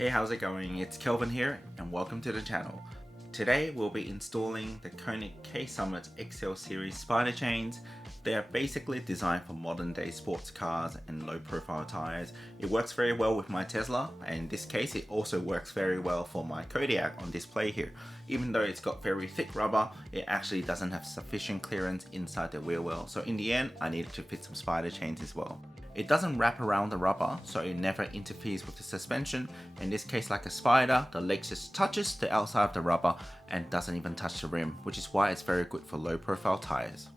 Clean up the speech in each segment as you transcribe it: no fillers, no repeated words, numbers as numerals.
Hey, how's it going? It's Kelvin here and welcome to the channel. Today we'll be installing the Konig K-Summit XL series spider chains. They are basically designed for modern day sports cars and low profile tires. It works very well with my Tesla, and in this case it also works very well for my Kodiaq on display here. Even though it's got very thick rubber, it actually doesn't have sufficient clearance inside the wheel well. So in the end, I needed to fit some spider chains as well. It doesn't wrap around the rubber, so it never interferes with the suspension. In this case, like a spider, the leg just touches the outside of the rubber and doesn't even touch the rim, which is why it's very good for low profile tires.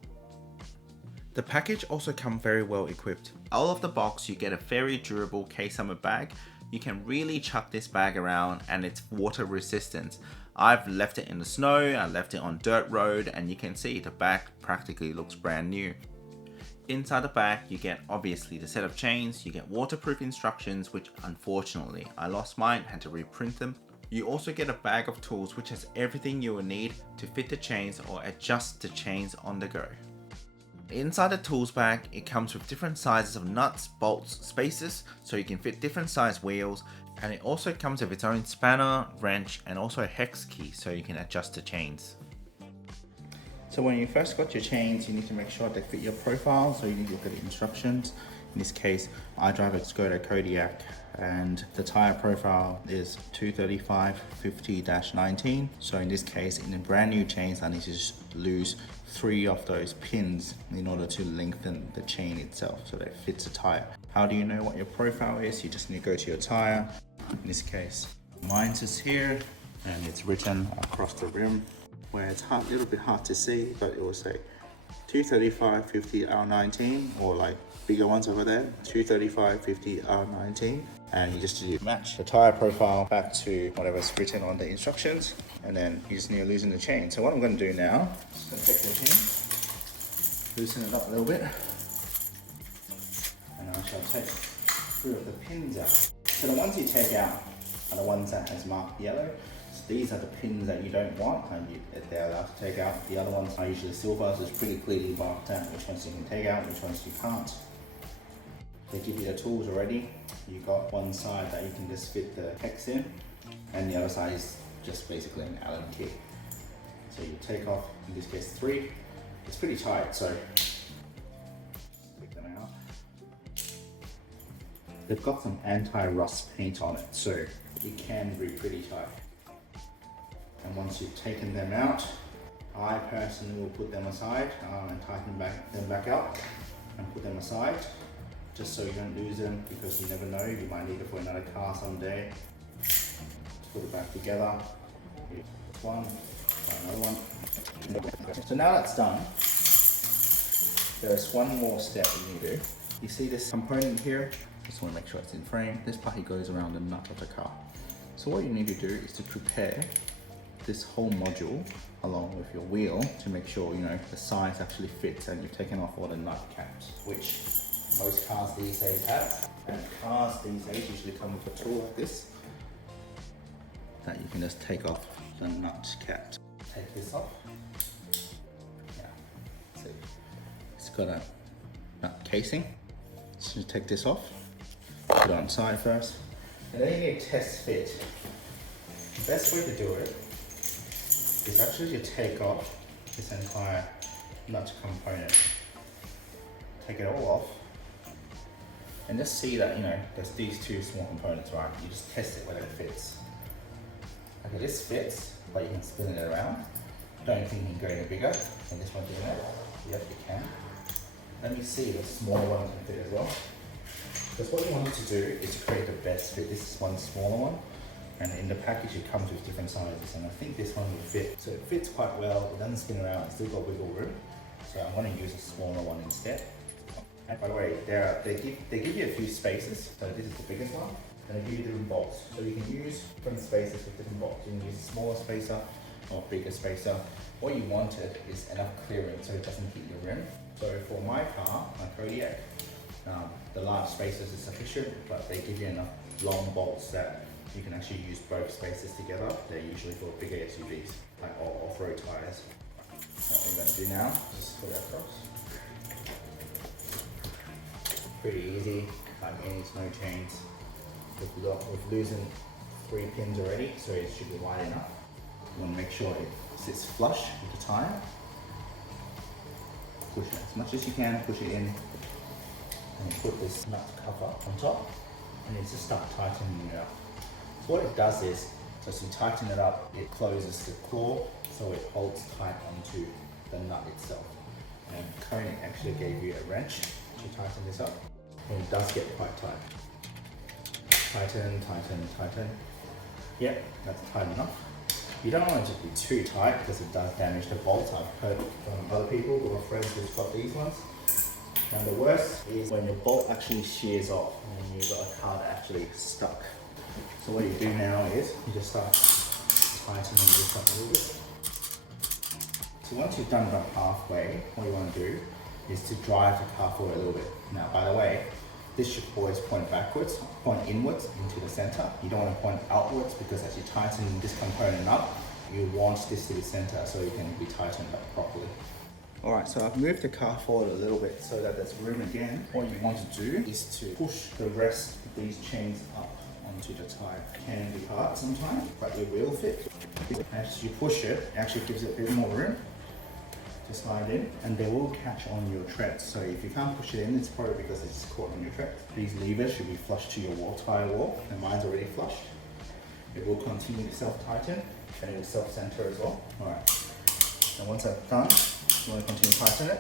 The package also comes very well equipped. Out of the box, you get a very durable K-Summit bag. You can really chuck this bag around and it's water resistant. I've left it in the snow, I left it on dirt road, and you can see the bag practically looks brand new. Inside the bag, you get obviously the set of chains, you get waterproof instructions, which unfortunately I lost mine, had to reprint them. You also get a bag of tools which has everything you will need to fit the chains or adjust the chains on the go. Inside the tools bag, it comes with different sizes of nuts, bolts, spacers, so you can fit different size wheels, and it also comes with its own spanner, wrench, and also a hex key so you can adjust the chains. So when you first got your chains, you need to make sure they fit your profile, so you need to look at the instructions. In this case, I drive a Skoda Kodiaq and the tire profile is 235/50-19. So in this case, in the brand new chains, I need to just lose 3 of those pins in order to lengthen the chain itself so that it fits the tire. How do you know what your profile is? You just need to go to your tire. In this case, mine's is here and it's written across the rim, where it's a little bit hard to see, but it will say 235/50-19, or like bigger ones over there, 235/50-19. And you just need to match the tire profile back to whatever's written on the instructions, and then you just need to loosen the chain. So what I'm going to do now, I'm going to take the chain, loosen it up a little bit, and I shall take 3 of the pins out. So the ones you take out are the ones that has marked yellow. These are the pins that you don't want and they're allowed to take out. The other ones are usually silver, so it's pretty clearly marked out which ones you can take out, which ones you can't. They give you the tools already. You've got one side that you can just fit the hex in, and the other side is just basically an Allen key. So you take off, in this case 3. It's pretty tight, so take them out. They've got some anti-rust paint on it, so it can be pretty tight. And once you've taken them out, I personally will put them aside and tighten them back up and put them aside, just so you don't lose them, because you never know, you might need it for another car someday. Let's put it back together. One, another one. So now that's done, there's one more step you need to do. You see this component here? Just want to make sure it's in frame. This part here goes around the nut of the car. So what you need to do is to prepare this whole module along with your wheel to make sure the size actually fits, and you've taken off all the nut caps, which most cars these days have. And cars these days usually come with a tool like this that you can just take off the nut caps. Take this off. Yeah, see, it's got a nut casing. So you take this off, put it on side first, and then you need to test fit. The best way to do it is actually to take off this entire nut component. Take it all off and just see that there's these 2 small components, right? You just test it whether it fits. Okay, this fits, but you can spin it around. Don't think you can go any bigger than this one doing it. Yep, you can. Let me see if the smaller one can fit as well. Because what you want to do is to create the best fit. This is one smaller one. And in the package it comes with different sizes, and I think this one will fit. So it fits quite well, it doesn't spin around, it's still got wiggle room. So I'm going to use a smaller one instead. And by the way, they give you a few spaces, so this is the biggest one, and they give you different bolts. So you can use different spaces with different bolts. You can use a smaller spacer or a bigger spacer. What you wanted is enough clearance so it doesn't hit your rim. So for my car, my Kodiaq, the large spacers is sufficient, but they give you enough long bolts that you can actually use both spaces together. They're usually for bigger SUVs, like off-road tires. What we're going to do now, just put it across. Pretty easy, like any snow chains. We've loosened 3 pins already, so it should be wide enough. You want to make sure it sits flush with the tyre. Push it as much as you can, push it in, and you put this nut cover on top, and then just start tightening it up. So what it does is, as you tighten it up, it closes the claw, so it holds tight onto the nut itself. And Konig actually gave you a wrench to tighten this up, and it does get quite tight. Tighten, tighten, tighten. Yep, that's tight enough. You don't want it to be too tight because it does damage the bolts. I've heard from other people who are friends who've got these ones. And the worst is when your bolt actually shears off and you've got a car that actually stuck. So what you do now is you just start tightening this up a little bit. So once you've done about halfway, what you want to do is to drive the car forward a little bit. Now, by the way, this should always point backwards, point inwards into the center. You don't want to point outwards because as you tighten this component up, you want this to be center so it can be tightened up properly. Alright, so I've moved the car forward a little bit so that there's room again. What you want to do is to push the rest of these chains up onto the tyre. It can be hard sometimes, but it will fit. As you push it, it actually gives it a bit more room to slide in, and they will catch on your treads. So if you can't push it in, it's probably because it's caught on your treads. These levers should be flush to your tyre wall, and mine's already flushed. It will continue to self-tighten, and it will self-center as well. Alright, and once I've done, you want to continue to tighten it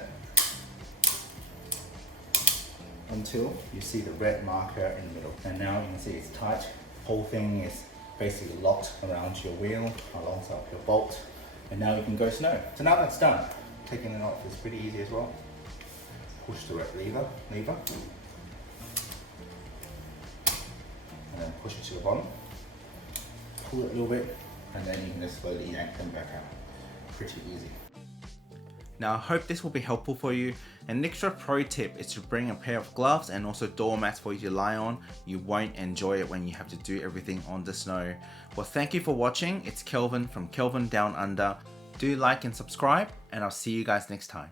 until you see the red marker in the middle. And now you can see it's tight. The whole thing is basically locked around your wheel, alongside your bolt, and now you can go snow. So now that's done. Taking it off is pretty easy as well. Push the red lever, and then push it to the bottom. Pull it a little bit, and then you can just slowly yank them back out. Pretty easy. Now I hope this will be helpful for you. An extra pro tip is to bring a pair of gloves and also doormats for you to lie on. You won't enjoy it when you have to do everything on the snow. Well, thank you for watching. It's Kelvin from Kelvin Down Under. Do like and subscribe, and I'll see you guys next time.